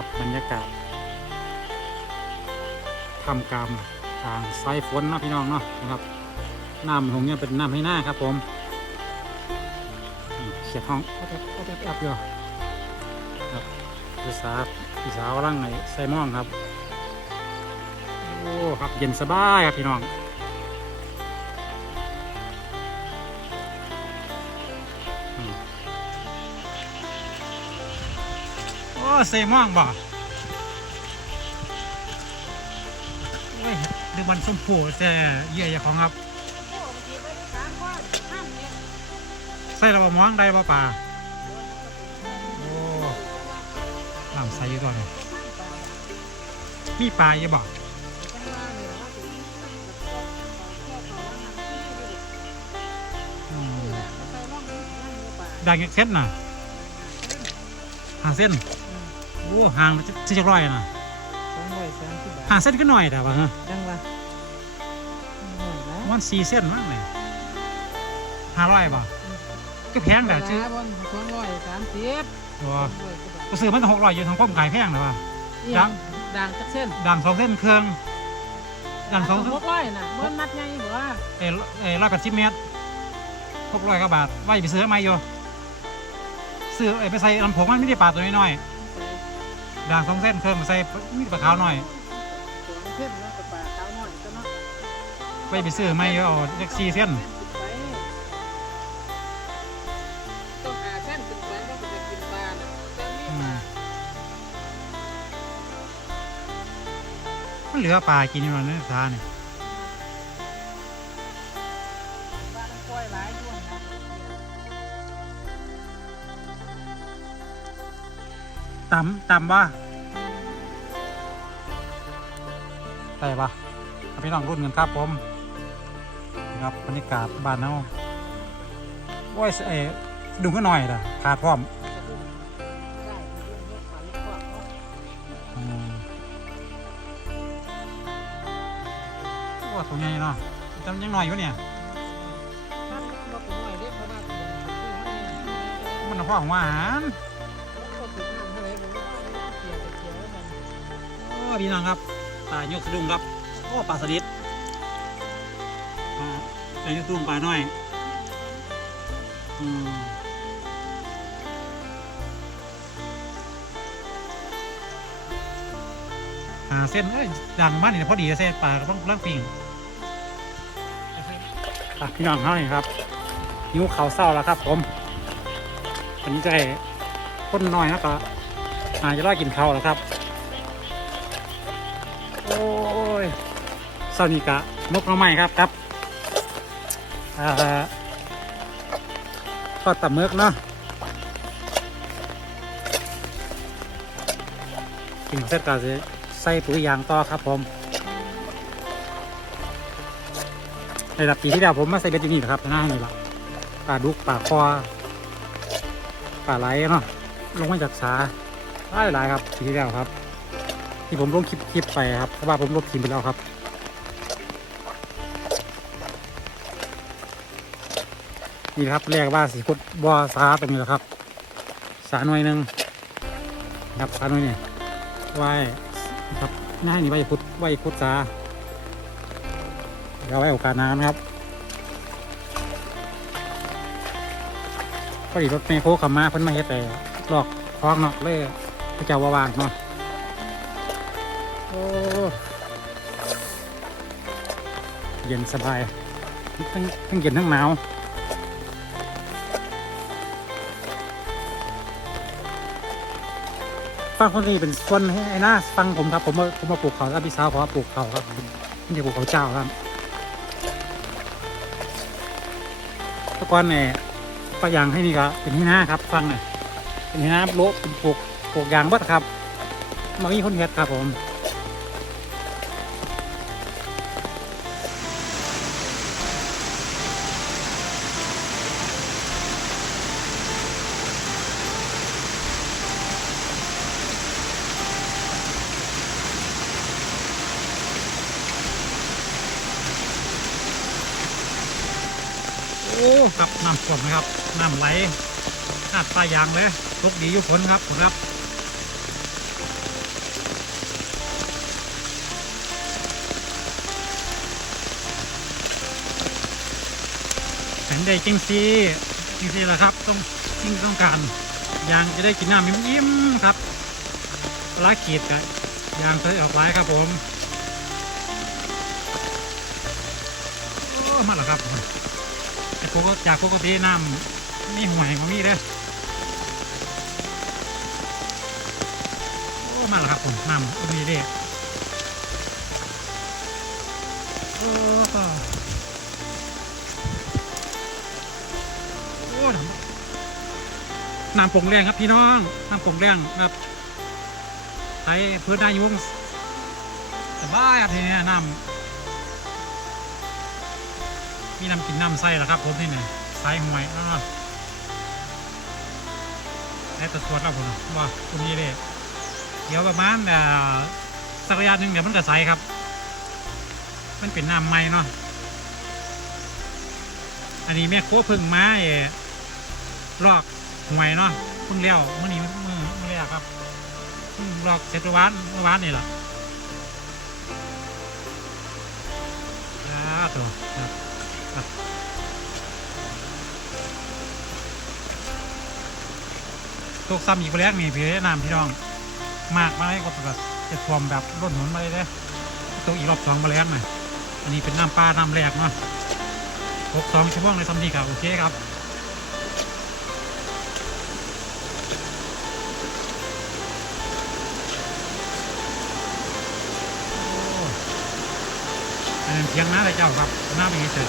ครับบรรยากาศทำกรรมทางสายฝนนะพี่น้องเนาะนะครับน้ำหงเนี่ยเป็นน้ำให้หน้าครับผมเขียดห้องก็จะก็จะแอบอยู่ครับภาษาภาษาวร่างไหนไซมองครับโอ้ครับเย็นสบายครับพี่น้อง โอ้ไซมองบ่โอ้ยดูมันสมผูแต่เยี่ยของครับ ใส่ระบบมองได้ป่ป่าโอ้น้ำใสอยู่ตัวนี้มีปลาอยู่บ่อืมด่างจากเส้นน่ะหางเส้น โอ้ห่างสิจะร้อยน่ะสองร้อยสามสิบบาทห่างเส้นก็หน่อยแต่ว่าฮะจังวะหน่อยนะมันสี่เส้นมั้งเลยห้าร้อยบ่ก็แพงแต่ชื่อเวลาบนสองร้อยสามสิบตัวสองร้อยกว่าบาทก็ซื้อมันหกร้อยอยู่ทางก้มขายแพงเลยว่ะอีหดัยังงด่างจักเส้นด่างสองเส้นเครื่องด่างสองหกร้อยน่ะมันมัดไงบ่ว่าเออเออร้อยแปดสิบเมตรหกร้อยกว่าบาทว่าจะไปซื้อทำไมอยู่ซื้อเอ้ยไปใส่ลำโพงมันไม่ได้ปลาตัวน้อยๆ ด่างสองเส้นเครื่มใส่มีปลาขาวหน่อยเส้นแล้วก็ปลาขาวน้อยก็เนาะไปไปซื้อไม่เอาจักสี่เส้นต้องหาเส้นขึ้นไปแล้วก็จะกินปลาน่ะเส้นนี้อืปลามันเหลือปลากินอยู่แล้วเนทาเนี่ย ตำตำบ่ได้ปะเอาพี่น้องรุ่นกันครับผมนะครับบรรยากาศบ้านเฮาโอ้ยเอดุงก็หน่อยล่ะขาดพร้อมจะดูได้เรื่องนี้ปลาลูกกรอกเนาะอืมโอ้ตัวใหญ่เนาะจำยังหน่อยอยู่เนี่ยมันนหน่อยเด้เพราะว่าตัวมันคือให้มันพ่อของอาหารก็ถึงน้ำเท่าไหร่ผมว่าน โอ้พี่น้องครับปลายกสะดุ้งครับโอ้ปลาสลิดอ่าปลายกสะดุ้งปลาน้อยอืมอ่าเส้นเอ้ยดังมากนี่พอดีเส้นปลาก็ต้องล่างปิ่งพี่น้องเขาเนี่ยครับนิ้วเขาเศร้าแล้วครับ ผมวันนี้จะให้คนน้อยแล้วก็ อาจจะรอกินข้าวแล้วครับ โอ้ยซานิกะนกน้องใหม่ครับครับอ่าก็ตะเมือกเนาะกินเสร็จก็จะใส่ปุ๋ยยางต่อครับผมในระดับปีที่แล้วผมมาใส่เบ็ดอยู่นี่แหละครับหน้านี่ละปลาดุกปลาคอปลาไหลเนาะลงมาจากสา หลายหลายครับปีที่แล้วครับ ที่ผมลงคลิปคลิปไปครับเพราะว่าผมลบคลิปไปแล้วครับนี่ครับเรียกว่าสีพุดบอสาตรงนี้แหละครับ สาหน่วยหนึ่งครับสาหน่วยนี่ไหวครับง่ายนี่ไหวพุดไหวพุดสาเดี๋ยวไว้โอกาสน้านะครับพอดีรถเมล์โคขับมาเพิ่นมาเฮ็ดแต่ลอกคล้องเนาะเลย ระเจ้าว่าวางเนาะโอ้เย็นสบาย ทั้งทั้งเย็นทั้งหนาวฟังคนนี้เป็นส่วนไอ้หน้าฟังผมครับ ผมมาผมมาปลูกเขาครับพี่สาวขอปลูกเขาครับไม่ใช่ปลูกเขาเจ้าครับตะกอนเนี่ยปะยางให้นี่ก็เป็นที่หน้าครับ ฟังเนี่ยเป็นที่หน้าโลเป็นปลูก ปลูกยางเบัดครับมามีคนเฮ็ดครับผมโอ้ครับน้ำท่วมนะครับน้ำไหลหาดปลายางเลยตกดีอยู่ฝนครับผมครับ นได้จังซีจังซีแหละครับต้องยิ่งต้องการยางจะได้กินน้ำยิ้มๆครับลาขีดกับยางเคยออกไลายครับผมโอ้มาแล้วครับแต่ปกจากปกติน้ำมีห่วยมามีเลยโอ้มาแล้วครับผมน้ำอุ้ยเด้โอ้ อ้น้ำน้ำปงแรงครับพี่น้องน้ำปงแรงครับใช้พื้นได้ยุ่งสบายครับทีนี้น้ำมีน้ำกินน้ำใส่แล้วครับผมนี่เนี่ยใส่ห่วยแล้วเนาะแต่ตัวตัวเราผมว่าคุณนี่เลยเดี๋ยวประมาณเอ่สักระยะหนึ่งเดี๋ยวมันจะใสครับ มันเป็นน้ำใหม่เนาะอันนี้แม่โครัวเพึ่งไมาเออ ลอกหวยเนาะเพึ่งเลี้ยวเมื่อนี้มื่อเมื่อเลี้ยครับเพึ่งลอกเสร็จเมื่อวานเมื่อวานนี่แหละอ่าตัวครับครับตกซ้ำอีกแรกนี่พี่น้ำพี่น้องมากมาเลยก็แบบจะท่วมแบบล้นหนุนมาเลยเด้ตกอีกรอบสองมาแล้วหน่อยอันนี้เป็นน้ำปลาน้ำแรกเนาะหกสองชั่วโมงในสำนีครับโอเคครับ เทียงหน้าเลยเจ้าครับหน้าไปเฉย